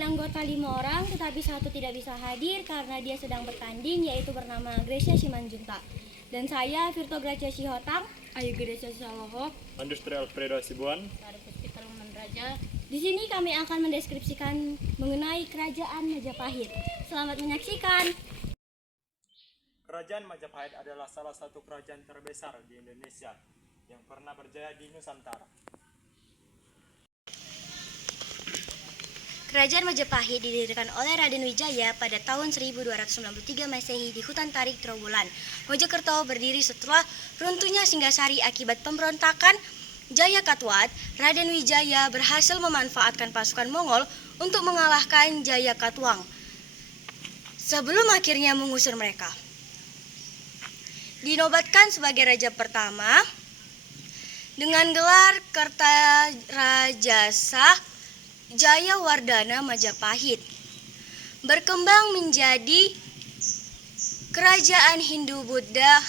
dengan anggota 5 orang, tetapi satu tidak bisa hadir karena dia sedang bertanding, yaitu bernama Gracia Simanjunta. Dan saya, Virto Gracia Sihotang, Ayu Gracia Saloho, Industri Alfredo Sibuan. Di sini kami akan mendeskripsikan mengenai Kerajaan Majapahit. Selamat menyaksikan. Kerajaan Majapahit adalah salah satu kerajaan terbesar di Indonesia yang pernah berjaya di Nusantara. Kerajaan Majapahit didirikan oleh Raden Wijaya pada tahun 1293 Masehi di hutan Tarik Trowulan, Mojokerto berdiri setelah runtuhnya Singgasari akibat pemberontakan Jayakatwat. Raden Wijaya berhasil memanfaatkan pasukan Mongol untuk mengalahkan Jayakatwang sebelum akhirnya mengusir mereka. Dinobatkan sebagai raja pertama dengan gelar Kertarajasa Jayawardhana Majapahit, berkembang menjadi kerajaan Hindu-Buddha.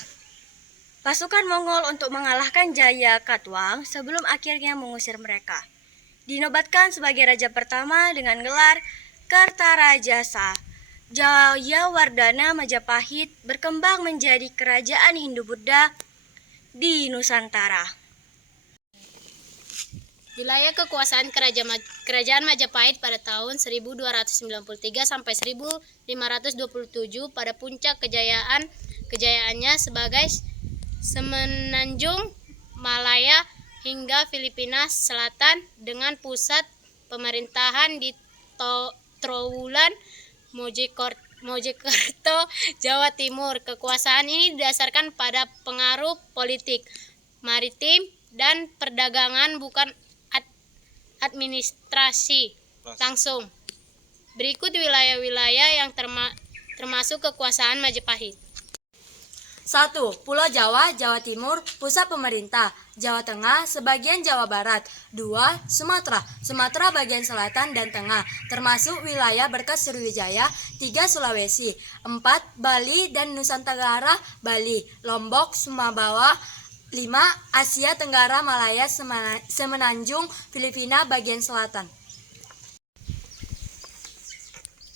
Pasukan Mongol untuk mengalahkan Jayakatwang sebelum akhirnya mengusir mereka. Dinobatkan sebagai raja pertama dengan gelar Kertarajasa Jayawardhana Majapahit, berkembang menjadi kerajaan Hindu-Buddha di Nusantara. Wilayah kekuasaan Kerajaan Majapahit pada tahun 1293 sampai 1527. Pada puncak kejayaannya sebagai Semenanjung Malaya hingga Filipina Selatan dengan pusat pemerintahan di Trowulan, Mojokerto, Jawa Timur. Kekuasaan ini didasarkan pada pengaruh politik, maritim, dan perdagangan, bukan administrasi langsung. Berikut wilayah-wilayah yang termasuk kekuasaan Majapahit. 1. Pulau Jawa, Jawa Timur, pusat pemerintah. Jawa Tengah, sebagian Jawa Barat. 2. Sumatera, Sumatera bagian selatan dan tengah, termasuk wilayah berkas Sriwijaya. 3. Sulawesi. 4. Bali dan Nusantara, Bali, Lombok, Sumbawa. 5. Asia Tenggara, Malaya, Semenanjung, Filipina bagian selatan.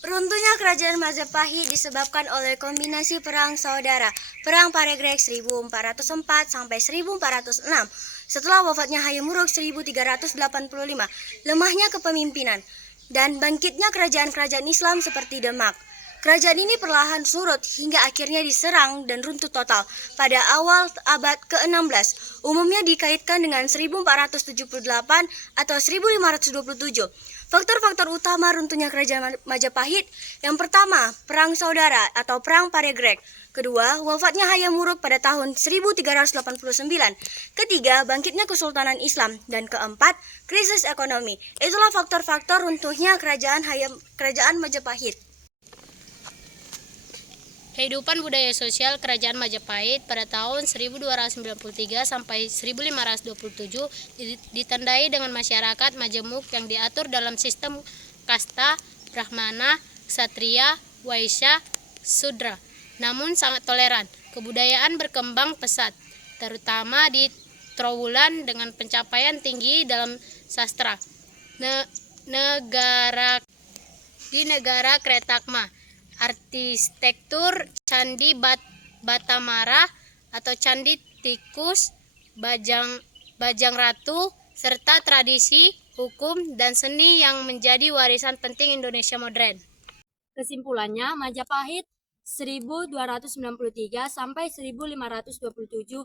Runtuhnya Kerajaan Majapahit disebabkan oleh kombinasi perang saudara, Perang Paregreg 1404 sampai 1406. Setelah wafatnya Hayam Wuruk 1385, lemahnya kepemimpinan dan bangkitnya kerajaan-kerajaan Islam seperti Demak. Kerajaan ini perlahan surut hingga akhirnya diserang dan runtuh total pada awal abad ke-16. Umumnya dikaitkan dengan 1478 atau 1527. Faktor-faktor utama runtuhnya Kerajaan Majapahit: yang pertama, Perang Saudara atau Perang Paregreg. Kedua, wafatnya Hayam Wuruk pada tahun 1389. Ketiga, bangkitnya Kesultanan Islam. Dan keempat, krisis ekonomi. Itulah faktor-faktor runtuhnya Kerajaan Majapahit. Kehidupan budaya sosial Kerajaan Majapahit pada tahun 1293 sampai 1527 ditandai dengan masyarakat majemuk yang diatur dalam sistem kasta, Brahmana, Ksatria, Waisya, Sudra, namun sangat toleran. Kebudayaan berkembang pesat, terutama di Trowulan dengan pencapaian tinggi dalam sastra. Negara Kretakma, arsitektur Candi Batamara atau Candi Tikus, Bajang Ratu, serta tradisi, hukum, dan seni yang menjadi warisan penting Indonesia modern. Kesimpulannya, Majapahit 1293 sampai 1527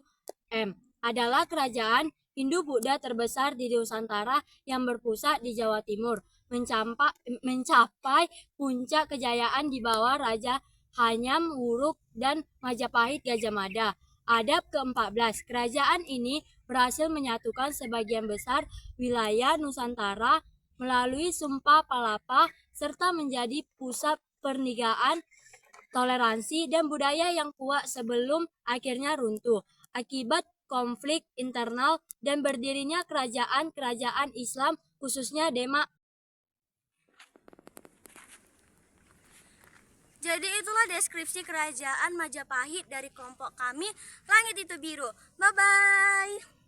adalah kerajaan Hindu-Buddha terbesar di Nusantara yang berpusat di Jawa Timur, mencapai puncak kejayaan di bawah Raja Hayam Wuruk dan Majapahit Gajah Mada. Abad ke-14, kerajaan ini berhasil menyatukan sebagian besar wilayah Nusantara melalui Sumpah Palapa serta menjadi pusat perniagaan, toleransi, dan budaya yang kuat sebelum akhirnya runtuh akibat konflik internal dan berdirinya kerajaan-kerajaan Islam, khususnya Demak. Jadi itulah deskripsi Kerajaan Majapahit dari kelompok kami, Langit Itu Biru. Bye-bye.